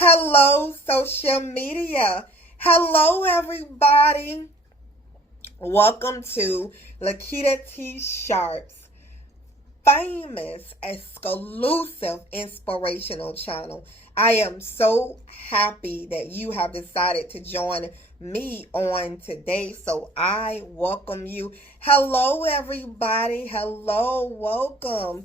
Hello, social media. Hello, everybody. Welcome to Lakitatsharpe's famous, exclusive, inspirational channel. I am so happy that you have decided to join me on today. So I welcome you. Hello, everybody. Hello, welcome.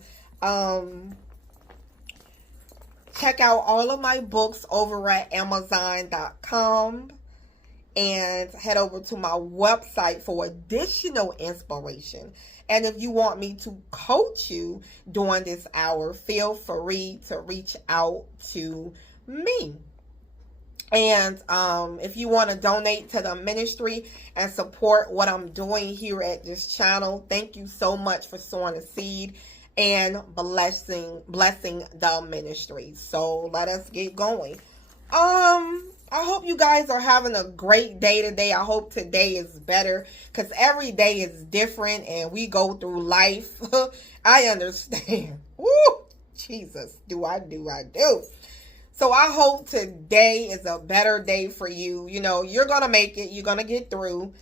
Check out all of my books over at Amazon.com and head over to my website for additional inspiration. And if you want me to coach you during this hour, feel free to reach out to me. And if you want to donate to the ministry and support what I'm doing here at this channel, thank you so much for sowing a seed and blessing the ministry. So let us get going. I hope you guys are having a great day today. I hope today is better because every day is different and we go through life. I understand. Woo! Jesus, do I do. So I hope today is a better day for you. You know, you're going to make it. You're going to get through.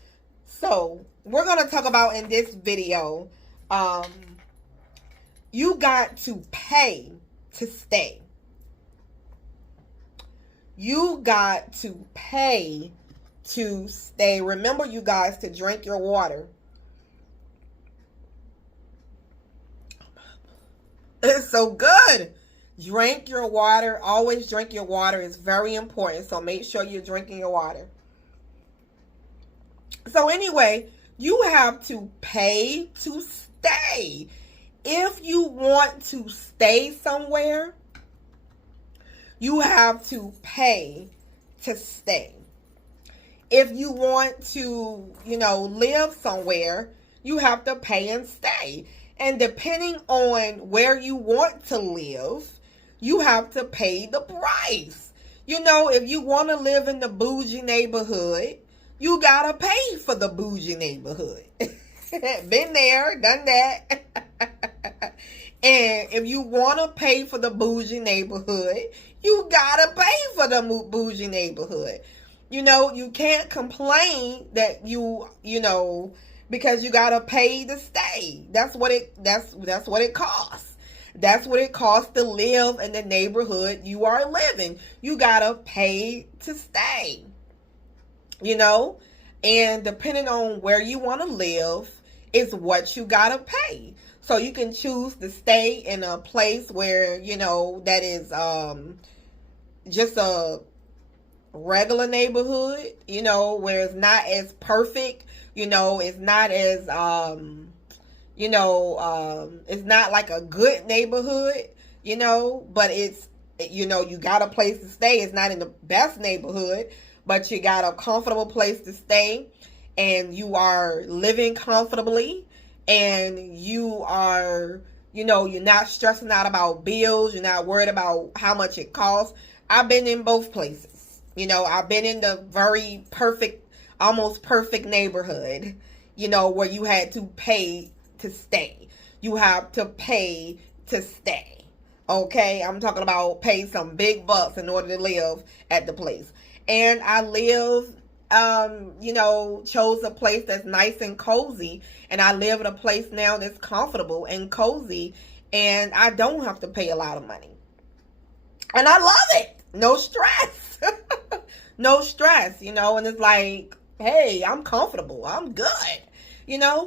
So we're going to talk about in this video, you got to pay to stay. You got to pay to stay. Remember, you guys, to drink your water. It's so good. Drink your water. Always drink your water. It's very important. So make sure you're drinking your water. So anyway, you have to pay to stay. If you want to stay somewhere, you have to pay to stay. If you want to, live somewhere, you have to pay and stay. And depending on where you want to live, you have to pay the price. If you want to live in the bougie neighborhood, you got to pay for the bougie neighborhood. Been there, done that. And if you want to pay for the bougie neighborhood, you got to pay for the bougie neighborhood. You can't complain that because you got to pay to stay. That's what it costs. That's what it costs to live in the neighborhood you are living. You got to pay to stay. And depending on where you want to live is what you got to pay. So you can choose to stay in a place where, that is just a regular neighborhood, where it's not as perfect, it's not as, it's not like a good neighborhood, but it's, you got a place to stay. It's not in the best neighborhood, but you got a comfortable place to stay and you are living comfortably. And you are, you're not stressing out about bills. You're not worried about how much it costs. I've been in both places. I've been in the very perfect, almost perfect neighborhood, where you had to pay to stay. You have to pay to stay. Okay? I'm talking about pay some big bucks in order to live at the place. And I live chose a place that's nice and cozy. And I live in a place now that's comfortable and cozy. And I don't have to pay a lot of money. And I love it. No stress. No stress, and it's like, hey, I'm comfortable. I'm good.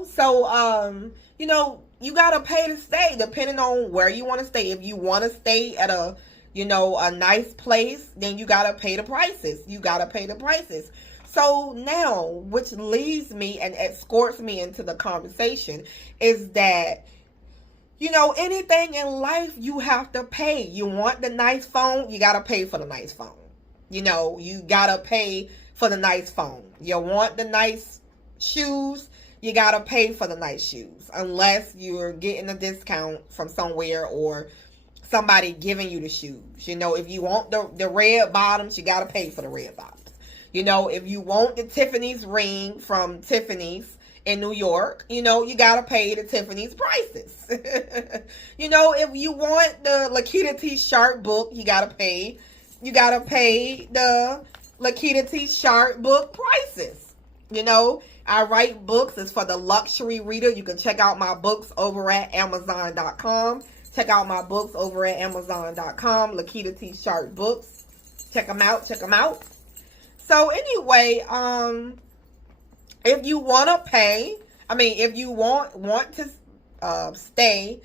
So, you got to pay to stay depending on where you want to stay. If you want to stay at a nice place, then you got to pay the prices. So now, which leads me and escorts me into the conversation, is that, anything in life you have to pay. You want the nice phone, you got to pay for the nice phone. You got to pay for the nice phone. You want the nice shoes, you got to pay for the nice shoes. Unless you're getting a discount from somewhere or somebody giving you the shoes. If you want the red bottoms, you got to pay for the red bottoms. If you want the Tiffany's ring from Tiffany's in New York, you got to pay the Tiffany's prices. If you want the Lakitatsharpe book, you got to pay, you gotta pay the Lakitatsharpe book prices. You know, I write books. It's for the luxury reader. You can check out my books over at Amazon.com. Check out my books over at Amazon.com. Lakitatsharpe books. Check them out. Check them out. So anyway, if you want to pay, if you want to stay,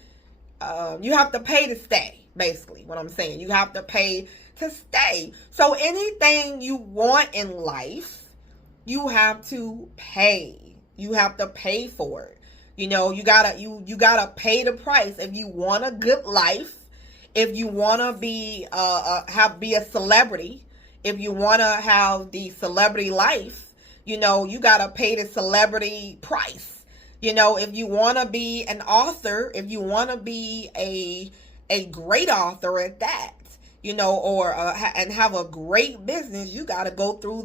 you have to pay to stay. Basically, what I'm saying, you have to pay to stay. So anything you want in life, you have to pay. You have to pay for it. You know, you gotta pay the price. If you want a good life, if you wanna be a celebrity, if you wanna have the celebrity life, you know, you gotta pay the celebrity price. You know, if you wanna be an author, if you wanna be a great author at that, you know, or and have a great business, you gotta go through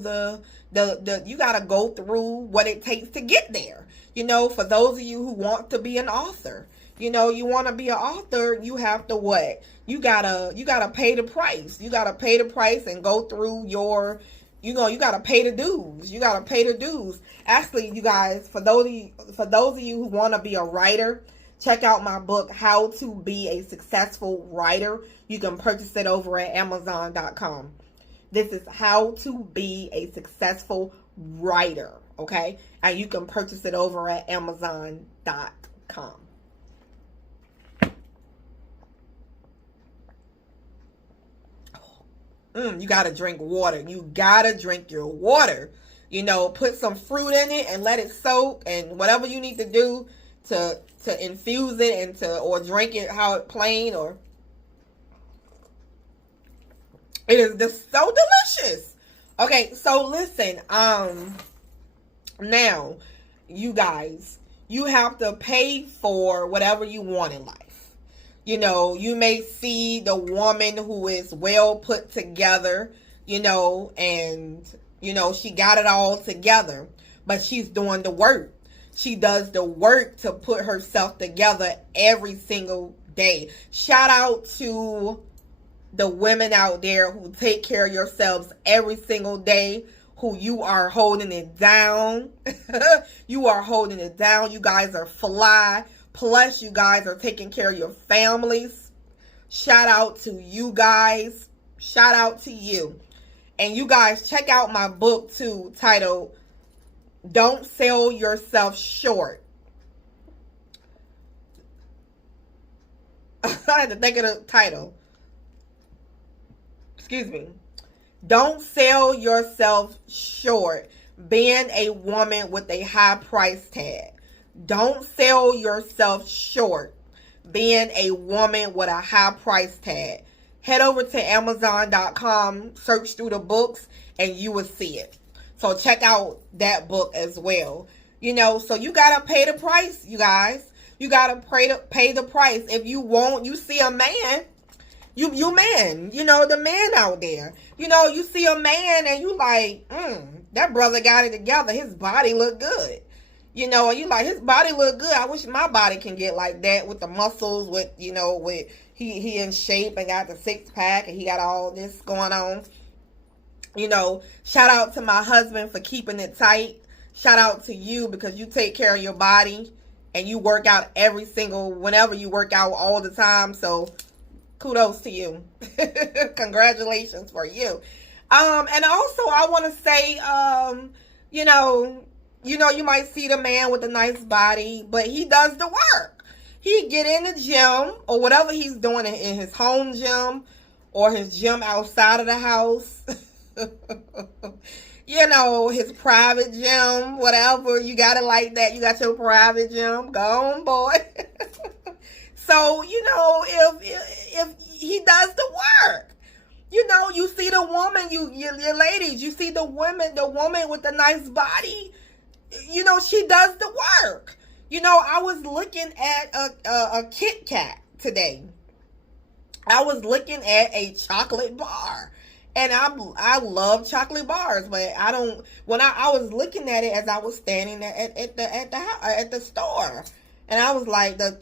you gotta go through what it takes to get there. You know, for those of you who want to be an author, you know, you want to be an author, you have to what? You gotta pay the price. You gotta pay the price and go through your, you gotta pay the dues. You gotta pay the dues. Actually, you guys, for those of you who want to be a writer, check out my book, How to Be a Successful Writer. You can purchase it over at Amazon.com. This is How to Be a Successful Writer, okay? And you can purchase it over at Amazon.com. You got to drink water. You got to drink your water. You know, put some fruit in it and let it soak, and whatever you need to do to infuse it or drink it how it plain, or it is just so delicious. Okay, so listen, now you guys, you have to pay for whatever you want in life. You know, you may see the woman who is well put together, you know, and you know, she got it all together, but she's doing the work. She does the work to put herself together every single day. Shout out to the women out there who take care of yourselves every single day, who you are holding it down. You are holding it down. You guys are fly. Plus, you guys are taking care of your families. Shout out to you guys. Shout out to you. And you guys, check out my book too, titled Don't Sell Yourself Short. I had to think of the title. Excuse me. Don't sell yourself short. Being a woman with a high price tag. Don't sell yourself short. Being a woman with a high price tag. Head over to Amazon.com, search through the books, and you will see it. So check out that book as well. You know, so you got to pay the price, you guys. You got to pay the price. If you see a man, you man, you know, the man out there. You know, you see a man and you like, that brother got it together. His body look good. You know, and you like, his body look good. I wish my body can get like that with the muscles, with, you know, with he in shape and got the 6-pack and he got all this going on. You know, shout out to my husband for keeping it tight. Shout out to you because you take care of your body and you work out whenever you work out all the time. So kudos to you. Congratulations for you. And also I want to say, you know, you might see the man with a nice body, but he does the work. He get in the gym or whatever he's doing in his home gym or his gym outside of the house. You know, his private gym, whatever. You got it like that. You got your private gym. Go on, boy. So, you know, if he does the work, you know, you see the woman, your ladies, you see the woman with the nice body, you know, she does the work. You know, I was looking at a Kit Kat today. I was looking at a chocolate bar. And I love chocolate bars, but I don't. When I was looking at it as I was standing at the store, and I was like, the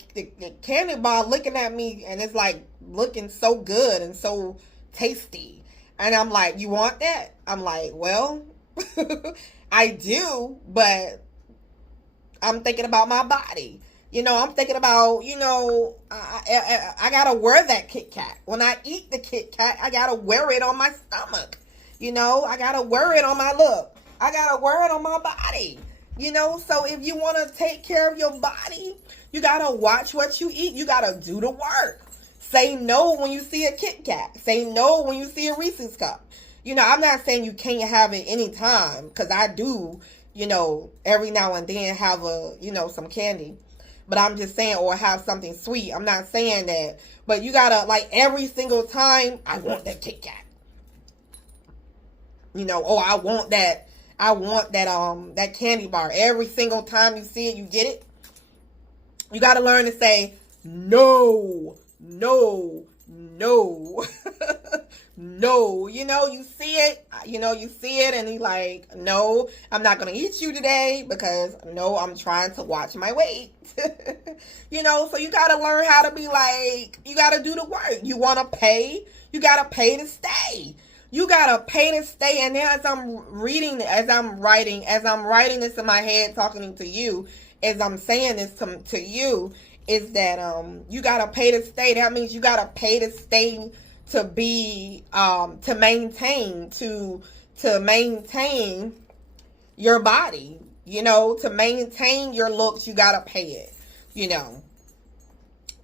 candy bar looking at me, and it's like looking so good and so tasty. And I'm like, you want that? I'm like, well, I do, but I'm thinking about my body. I'm thinking about, I gotta wear that Kit Kat. When I eat the Kit Kat, I gotta wear it on my stomach. I gotta wear it on my lip. I gotta wear it on my body. So if you want to take care of your body, you gotta watch what you eat. You gotta do the work. Say no when you see a Kit Kat. Say no when you see a Reese's cup. I'm not saying you can't have it anytime, because I do, every now and then have some candy. But I'm just saying, or have something sweet. I'm not saying that. But you gotta, like, every single time, I want that Kit Kat. I want that candy bar. Every single time you see it, you get it. You gotta learn to say, no, no, no. No, you see it, and you're like, no, I'm not going to eat you today because, no, I'm trying to watch my weight. So you got to learn how to be like, you got to do the work. You want to pay, you got to pay to stay. You got to pay to stay. And then as I'm writing this in my head, talking to you, as I'm saying this to you, is that you got to pay to stay. That means you got to pay to stay, to be to maintain your body, to maintain your looks. You gotta pay it,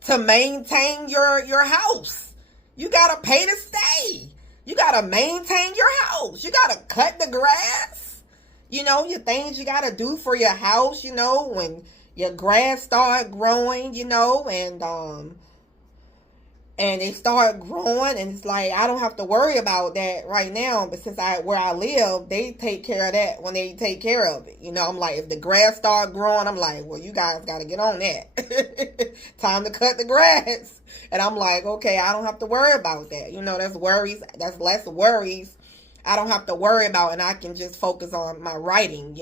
to maintain your house. You gotta pay to stay. You gotta maintain your house. You gotta cut the grass. Your things you gotta do for your house. When your grass start growing, and they start growing, and it's like, I don't have to worry about that right now, but since where I live, they take care of that when they take care of it. I'm like, if the grass start growing, I'm like, well, you guys got to get on that. Time to cut the grass. And I'm like, okay, I don't have to worry about that. That's worries. That's less worries I don't have to worry about, and I can just focus on my writing.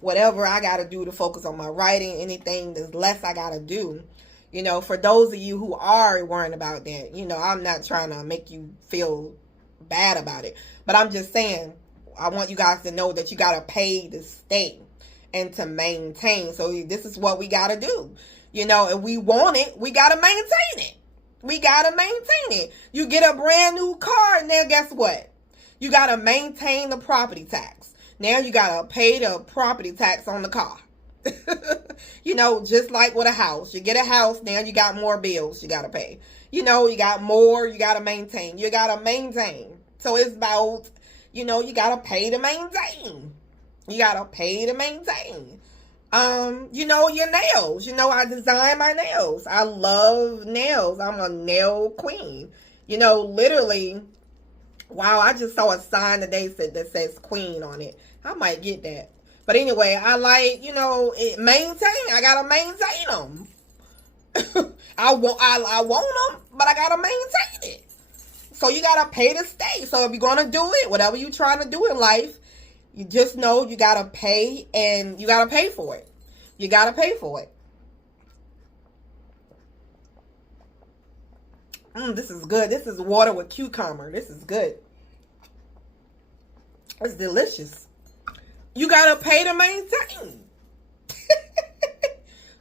Whatever I got to do to focus on my writing, anything that's less I got to do. For those of you who are worrying about that, I'm not trying to make you feel bad about it. But I'm just saying, I want you guys to know that you got to pay to stay and to maintain. So this is what we got to do. If we want it, we got to maintain it. We got to maintain it. You get a brand new car, now guess what? You got to maintain the property tax. Now you got to pay the property tax on the car. Just like with a house. You get a house, now you got more bills you got to pay. You got more, you got to maintain. You got to maintain. So it's about, you got to pay to maintain. You got to pay to maintain. Your nails. I design my nails. I love nails. I'm a nail queen. Literally, wow, I just saw a sign today that says queen on it. I might get that. But anyway, I like, maintain. I gotta maintain them. I want them, but I gotta maintain it. So you gotta pay to stay. So if you're gonna do it, whatever you're trying to do in life, you just know you gotta pay, and you gotta pay for it. You gotta pay for it. This is good. This is water with cucumber. This is good. It's delicious. You gotta pay to maintain.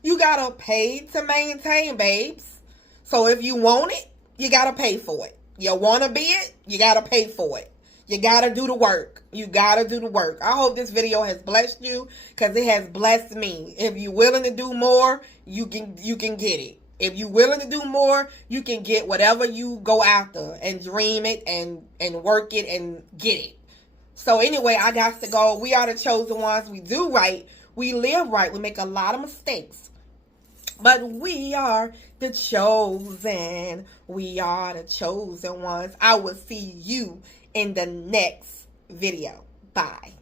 You gotta pay to maintain, babes. So if you want it, you gotta pay for it. You wanna be it, you gotta pay for it. You gotta do the work. You gotta do the work. I hope this video has blessed you, because it has blessed me. If you're willing to do more, you can get it. If you're willing to do more, you can get whatever you go after, and dream it and work it and get it. So anyway, I got to go. We are the chosen ones. We do right. We live right. We make a lot of mistakes. But we are the chosen. We are the chosen ones. I will see you in the next video. Bye.